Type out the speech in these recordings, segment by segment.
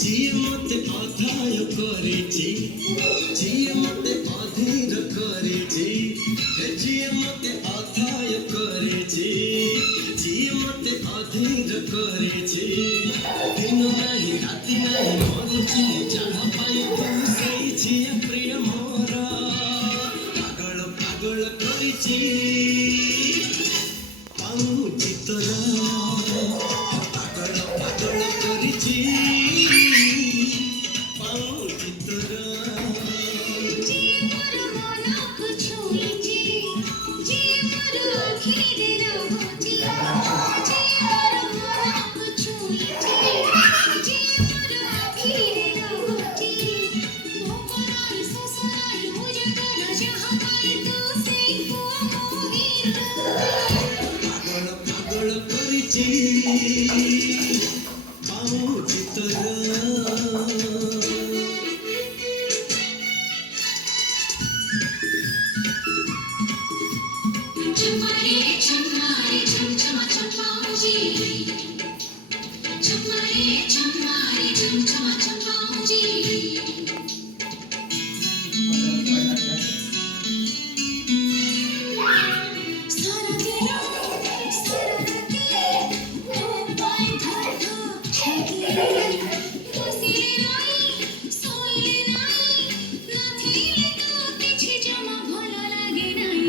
जिए मते अधाय करेछि जिए मते अधीर करेछि जिए मते अधाय करेछि जिए मते अधीर करेछि दिन नाही राति नाही मरुछि जाहा पाए तू सेई छिए प्रिय मोर पागल पागल करेछि पाउछि तोरा पागल पागल करेछि पाउछि तोरा पागल पागल करेछि पाउछि तोरा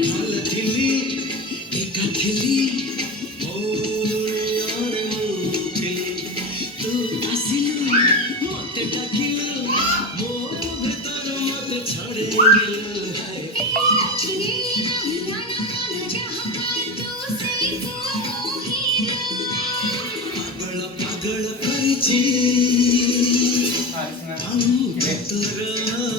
ଭଲ ଥିଲି ଏକା ଥିଲି ମୋର ୟାର ମୁଁ ଥିଲି ତୁ ଆସିଲୁ ମତେ ଡାକିଲୁ ମୋ ଭିତର ମତେ ଛଡ଼େଇଦେଲୁ ହାୟ ପାଗଳ ପାଗଳ କରିଛି ପାଉछि ତୋର